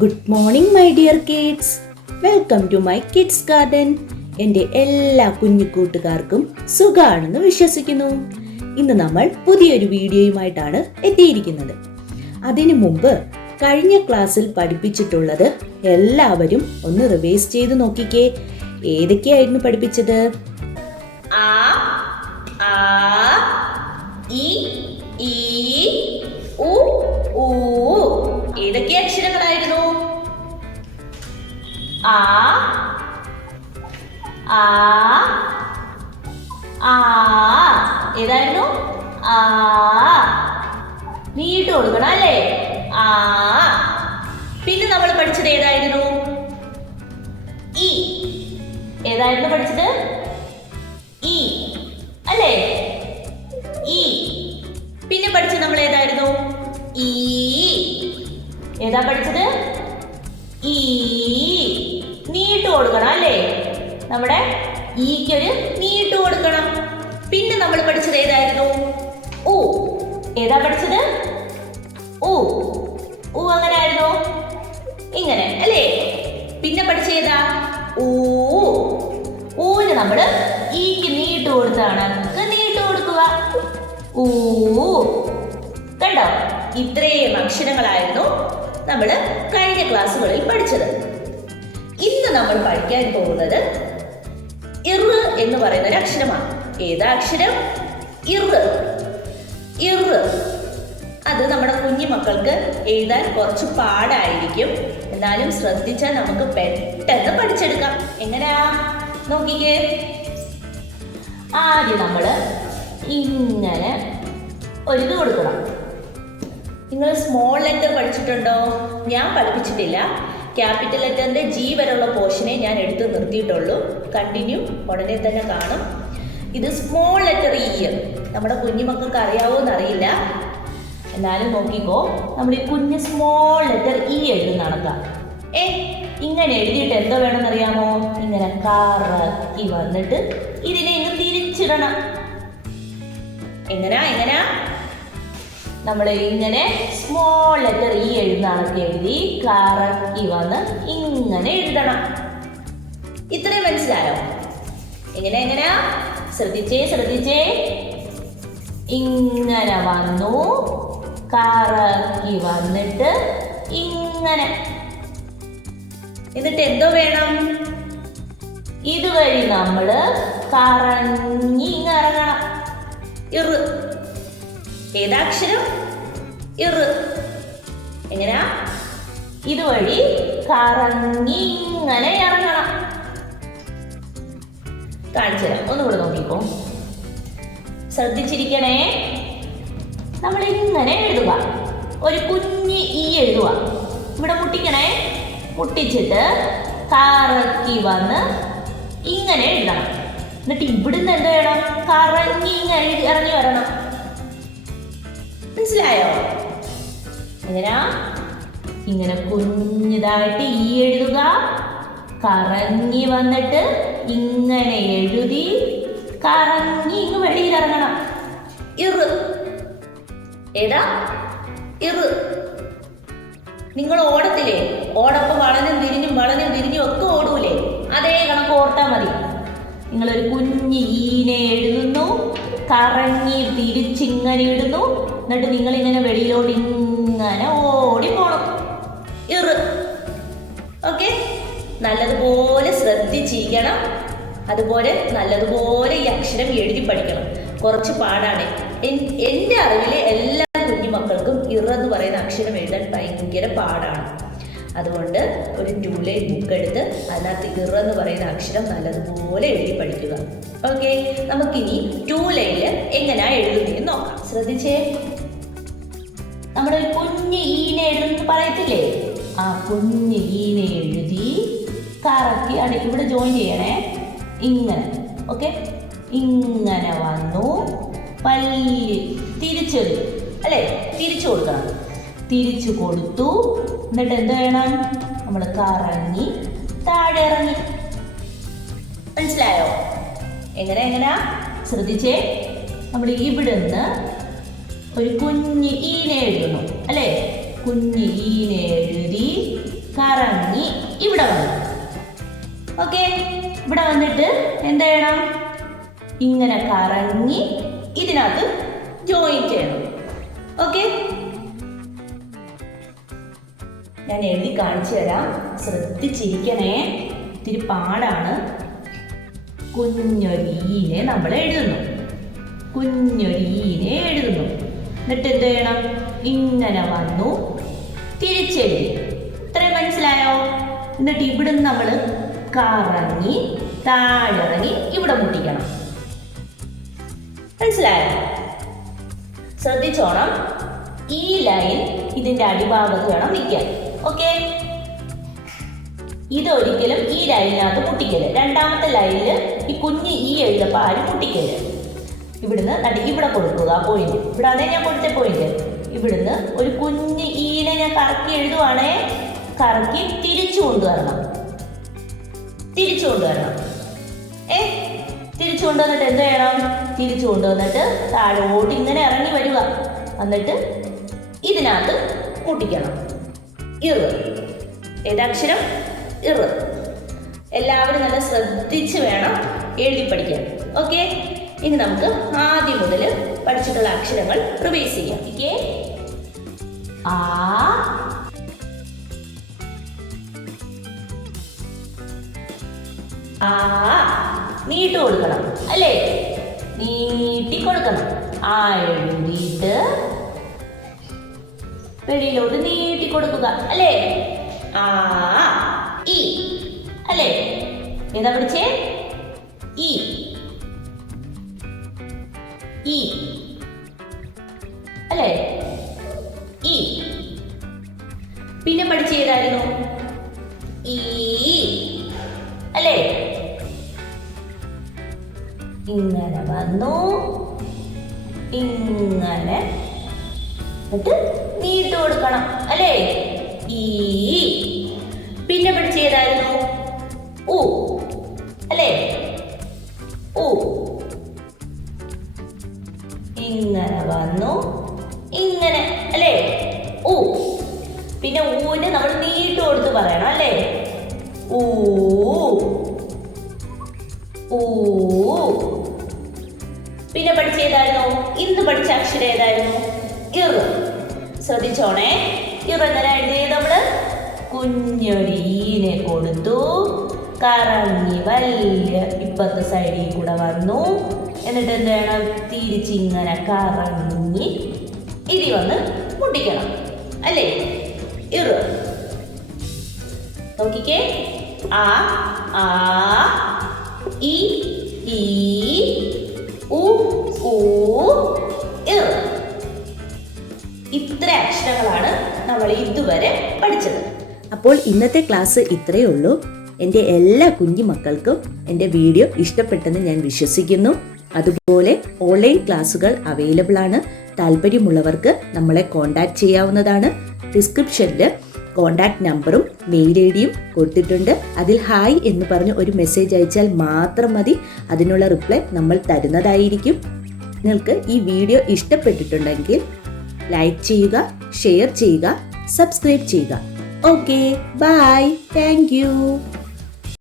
Good morning my dear kids. Welcome to my kids garden. എൻ്റെ എല്ലാ കുഞ്ഞു കൂട്ടുകാർക്കും സുഖാണെന്ന് വിശ്വസിക്കുന്നു. ഇന്ന് നമ്മൾ പുതിയൊരു വീഡിയോയുമായിട്ടാണ് എത്തിയിരിക്കുന്നത്. അതിനു മുമ്പ് കഴിഞ്ഞ ക്ലാസ്സിൽ പഠിപ്പിച്ചിട്ടുള്ളത് എല്ലാവരും ഒന്ന് റിവൈസ് ചെയ്ത് നോക്കിക്കേ. ഏതൊക്കെയായിരുന്നു പഠിപ്പിച്ചത്? ആ ആ ഇ ഈ ഉ ഊ. ഏതൊക്കെ അക്ഷരങ്ങളായിരുന്നു? ആ ആ ആ. ഏതായിരുന്നു? ആ. നീട്ട് കൊടുക്കണം അല്ലേ? ആ. പിന്നെ നമ്മൾ പഠിച്ചത് ഏതായിരുന്നു? ഇ. ഏതായിരുന്നു പഠിച്ചത്? ഇ അല്ലേ? ഇ. പിന്നെ പഠിച്ചത് നമ്മൾ ഏതായിരുന്നു? ഈ. ഏതാ പഠിച്ചത്? ഈ. നീട്ട് കൊടുക്കണം അല്ലേ? നമ്മുടെ ഈക്കൊരു നീട്ട് കൊടുക്കണം. പിന്നെ നമ്മൾ പഠിച്ചത് ഏതായിരുന്നു? ഉ. ഏതാ പഠിച്ചത്? ഉ. ഉ അങ്ങനെ ആയിരുന്നു, ഇങ്ങനെ അല്ലേ? പിന്നെ പഠിച്ച ഏതാ? ഊ. ഊന് നമ്മള് ഈക്ക് നീട്ട് കൊടുത്താണ് നീട്ട് കൊടുക്കുക. ഊ. കണ്ടോ? ഇത്രയും അക്ഷരങ്ങളായിരുന്നു നമ്മൾ കഴിഞ്ഞ ക്ലാസ്സുകളിൽ പഠിച്ചത്. ഇന്ന് നമ്മൾ പഠിക്കാൻ പോകുന്നത് ഇറ് എന്ന് പറയുന്ന ഒരു അക്ഷരമാണ്. ഏതാ അക്ഷരം? ഇറ്. ഇറ്. അത് നമ്മുടെ കുഞ്ഞു മക്കൾക്ക് എഴുതാൻ കുറച്ച് പാടായിരിക്കും. എന്നാലും ശ്രദ്ധിച്ചാൽ നമുക്ക് പെട്ടെന്ന് പഠിച്ചെടുക്കാം. എങ്ങനെയാ നോക്കിക്കേ. ആദ്യം നമ്മൾ ഇങ്ങനെ ഒരിത് കൊടുക്കണം. നിങ്ങൾ സ്മോൾ ലെറ്റർ പഠിച്ചിട്ടുണ്ടോ? ഞാൻ പഠിപ്പിച്ചിട്ടില്ല. ക്യാപിറ്റൽ ലെറ്ററിന്റെ ജി വരെയുള്ള പോർഷനെ ഞാൻ എടുത്ത് നിർത്തിയിട്ടുള്ളൂ. കണ്ടിന്യൂ ഉടനെ തന്നെ കാണും. ഇത് സ്മോൾ ലെറ്റർ ഇ. നമ്മുടെ കുഞ്ഞുമക്കൾക്ക് അറിയാവോന്ന് അറിയില്ല, എന്നാലും നോക്കിക്കോ. നമ്മൾ ഈ കുഞ്ഞ് സ്മോൾ ലെറ്റർ ഇ എഴുതുന്ന നടക്കാം. ഇങ്ങനെ എഴുതിയിട്ട് എന്തോ വേണമെന്നറിയാമോ? ഇങ്ങനെ കറക്കി വന്നിട്ട് ഇതിനെ ഇങ്ങ് തിരിച്ചിടണം. എങ്ങനാ നമ്മൾ ഇങ്ങനെ സ്മോൾ ലെറ്റർ ഇ എഴുതാനൊക്കെ എഴുതി കറക്കി വന്ന് ഇങ്ങനെ എഴുതണം. ഇത്രയും മനസ്സിലായോ? എങ്ങനെയാ? ശ്രദ്ധിച്ചേ. ഇങ്ങനെ വന്നു, കറക്കി വന്നിട്ട് ഇങ്ങനെ. എന്നിട്ട് എന്തോ വേണം? ഇതുവഴി നമ്മള് കറങ്ങി ഇറങ്ങണം. ഇറ്. ഏതാക്ഷരം? ഇറ്. എങ്ങനെയാ? ഇതുവഴി കറങ്ങി ഇങ്ങനെ ഇറങ്ങണം. കാണിച്ചു തരാം, ഒന്നുകൂടെ നോക്കിക്കോ. ശ്രദ്ധിച്ചിരിക്കണേ. നമ്മൾ ഇങ്ങനെ എഴുതുക. ഒരു കുഞ്ഞി ഇ എഴുതുക. ഇവിടെ മുട്ടിക്കണേ. മുട്ടിച്ചിട്ട് കറക്കി വന്ന് ഇങ്ങനെ എഴുതണം. എന്നിട്ട് ഇവിടുന്ന് എന്ത് വേണം? കറങ്ങി ഇങ്ങനെ ഇറങ്ങി വരണം. മനസ്സിലായോ? എങ്ങനെയാ? ഇങ്ങനെ കുഞ്ഞിതായിട്ട് ഈ എഴുതുക, കറങ്ങി വന്നിട്ട് ഇങ്ങനെ എഴുതി കറങ്ങി ഇങ്ങ് വെളിയിൽ ഇറങ്ങണം. ഇറ്. ഏതാ? ഇറ്. നിങ്ങൾ ഓടത്തില്ലേ? ഓടപ്പം വളഞ്ഞും തിരിഞ്ഞും ഒക്കെ ഓടൂലേ? അതേ കണക്ക് ഓർത്താൽ മതി. നിങ്ങളൊരു കുഞ്ഞ് ഈനെ എഴുതുന്നു, കറങ്ങി തിരിച്ചിങ്ങനെ ഇടുന്നു, എന്നിട്ട് നിങ്ങളിങ്ങനെ വെളിയിലോട്ട് ഇങ്ങനെ ഓടി പോണം. ഇറ്. ഓക്കെ? നല്ലതുപോലെ ശ്രദ്ധിച്ചിരിക്കണം. അതുപോലെ നല്ലതുപോലെ ഈ അക്ഷരം എഴുതി പഠിക്കണം. കുറച്ച് പാടാണ്. എൻ്റെ അറിവിൽ എല്ലാ കുഞ്ഞുമക്കൾക്കും ഇറെന്ന് പറയുന്ന അക്ഷരം എഴുതാൻ ഭയങ്കര പാടാണ്. അതുകൊണ്ട് ഒരു 2 ലൈൻ ബുക്ക് എടുത്ത് അതിനകത്ത് ഇറെന്ന് പറയുന്ന അക്ഷരം നല്ലതുപോലെ എഴുതി പഠിക്കുക. ഓക്കെ? നമുക്കിനി 2 ലൈനിൽ എങ്ങനെയാ എഴുതുന്നതെന്ന് നോക്കാം. ശ്രദ്ധിച്ചേ. നമ്മളൊരു കുഞ്ഞ് ഈനെ എഴുതുന്നത് പറയത്തില്ലേ? ആ കുഞ്ഞ് ഈനെ എഴുതി കറക്കി ഇവിടെ ജോയിൻ ചെയ്യണേ. ഇങ്ങനെ. ഓക്കെ? ഇങ്ങനെ വന്നു, പല്ലി തിരിച്ചെടു അല്ലേ? തിരിച്ചു കൊടുക്കണം. തിരിച്ചു കൊടുത്തു. എന്നിട്ട് എന്ത് വേണം? നമ്മൾ കറങ്ങി താഴെ ഇറങ്ങി. മനസ്സിലായോ? എങ്ങനെയാ? ശ്രദ്ധിച്ചേ. നമ്മൾ ഇവിടുന്ന് ഒരു കുഞ്ഞ് ഈനെ എഴുതുന്നു അല്ലേ? കുഞ്ഞ് ഈനെ എഴുതി കറങ്ങി ഇവിടെ വന്നു. ഓക്കെ, ഇവിടെ വന്നിട്ട് എന്ത് ചെയ്യണം? ഇങ്ങനെ കറങ്ങി ഇതിനകത്ത് ജോയിൻ ചെയ്യണം. ഓക്കെ, ഞാൻ എഴുതി കാണിച്ചു തരാം, ശ്രദ്ധിച്ചിരിക്കണേ, ഇത്തിരി പാടാണ്. കുഞ്ഞൊരീനെ നമ്മൾ എഴുതുന്നു, കുഞ്ഞൊരീനെ എഴുതുന്നു. എന്നിട്ട് എന്ത് ചെയ്യണം? ഇങ്ങനെ വന്നു തിരിച്ചെഴുതി. ഇത്രയും മനസ്സിലായോ? എന്നിട്ട് ഇവിടുന്ന് നമ്മൾ കറങ്ങി താഴിറങ്ങി ഇവിടെ മുട്ടിക്കണം. മനസ്സിലായോ? ശ്രദ്ധിച്ചോണം, ഈ ലൈൻ ഇതിന്റെ അടിഭാഗത്ത് വേണം നിൽക്കാൻ. ഓക്കെ, ഇതൊരിക്കലും ഈ ലൈനിനകത്ത് മുട്ടിക്കല്. രണ്ടാമത്തെ ലൈനിൽ ഈ കുഞ്ഞ് ഈ എഴുതപ്പോൾ ആരും മുട്ടിക്കല്. ഇവിടുന്ന് ഇവിടെ കൊടുക്കുക പോയിന്റ്. ഇവിടാണ് ഞാൻ കൊടുത്ത പോയിന്റ്. ഇവിടുന്ന് ഒരു കുഞ്ഞ് ഈനെ ഞാൻ കറക്കി എഴുതുവാണേ, കറക്കി തിരിച്ചു കൊണ്ടുവരണം. തിരിച്ചു കൊണ്ടുവരണം. തിരിച്ചു കൊണ്ടുവന്നിട്ട് എന്ത് ചെയ്യണം? തിരിച്ചു കൊണ്ടുവന്നിട്ട് താഴോട്ട് ഇങ്ങനെ ഇറങ്ങി വരിക. എന്നിട്ട് ഇതിനകത്ത് മുട്ടിക്കണം. ഇറ്. ഏതക്ഷരം? ഇറ്. എല്ലാവരും നല്ല ശ്രദ്ധിച്ച് വേണം എഴുതി പഠിക്കാൻ. ഓക്കെ, ഇനി നമുക്ക് ആദ്യം മുതൽ പഠിച്ചിട്ടുള്ള അക്ഷരങ്ങൾ റിവൈസ് ചെയ്യാം. ഓക്കെ, ആ, ആ, നീട്ടി കൊടുക്കണം അല്ലേ? നീട്ടി കൊടുക്കണം. ആ എഴുതിയിട്ട് വെളിയിലോട്ട് നീട്ടി കൊടുക്കുക അല്ലേ? ആ, ഇ അല്ലേ? ഏതാ പഠിച്ചേ? ഇ, ഇ അല്ലേ? ഇ. പിന്നെ പഠിച്ച ഏതായിരുന്നു? ഈ അല്ലേ? ഇങ്ങനെ വന്നു, ഇങ്ങനെ എന്നിട്ട് നീട്ടി കൊടുക്കണം അല്ലേ? ഈ. പിന്നെ പഠിച്ച ഏതായിരുന്നു? ഉ അല്ലേ? ഉ. ഇങ്ങനെ വന്നു, ഇങ്ങനെ അല്ലേ? ഉ. പിന്നെ ഊന് നമ്മൾ നീട്ടി കൊടുത്ത് പറയണം അല്ലേ? ഊ, ഊ. പിന്നെ പഠിച്ച ഏതായിരുന്നു? ഇന്ന് പഠിച്ച അക്ഷരം ഏതായിരുന്നു? ഇറ്. ശ്രദ്ധിച്ചോണേ, ഇറ് എങ്ങനെ എഴുതിയത്? നമ്മള് കുഞ്ഞൊരീനെ കൊടുത്തു, കറങ്ങി വലിയ ഇപ്പത്തെ സൈഡിൽ കൂടെ വന്നു. എന്നിട്ട് എന്ത് ചെയ്യണം? തിരിച്ചിങ്ങനെ കറങ്ങി ഇരി വന്ന് മുട്ടിക്കണം അല്ലേ? ഇറ്. നോക്കിക്കേ, ആ, ആ, ഇ, ഈ, ഉ, ഊ, ഇറ്. ഇത്ര അക്ഷരങ്ങളാണ് നമ്മൾ ഇതുവരെ പഠിച്ചത്. അപ്പോൾ ഇന്നത്തെ ക്ലാസ് ഇത്രയേ ഉള്ളൂ. എൻ്റെ എല്ലാ കുഞ്ഞു മക്കൾക്കും എൻ്റെ വീഡിയോ ഇഷ്ടപ്പെട്ടെന്ന് ഞാൻ വിശ്വസിക്കുന്നു. അതുപോലെ ഓൺലൈൻ ക്ലാസ്സുകൾ അവൈലബിൾ ആണ്. താല്പര്യമുള്ളവർക്ക് നമ്മളെ കോൺടാക്ട് ചെയ്യാവുന്നതാണ്. ഡിസ്ക്രിപ്ഷനിൽ കോൺടാക്ട് നമ്പറും മെയിൽ ഐ ഡിയും കൊടുത്തിട്ടുണ്ട്. അതിൽ ഹായ് എന്ന് പറഞ്ഞ് ഒരു മെസ്സേജ് അയച്ചാൽ മാത്രം മതി. അതിനുള്ള റിപ്ലൈ നമ്മൾ തരുന്നതായിരിക്കും. നിങ്ങൾക്ക് ഈ വീഡിയോ ഇഷ്ടപ്പെട്ടിട്ടുണ്ടെങ്കിൽ ലൈക്ക് ചെയ്യുക, ഷെയർ ചെയ്യുക, സബ്സ്ക്രൈബ് ചെയ്യുക. Okay, bye, thank U.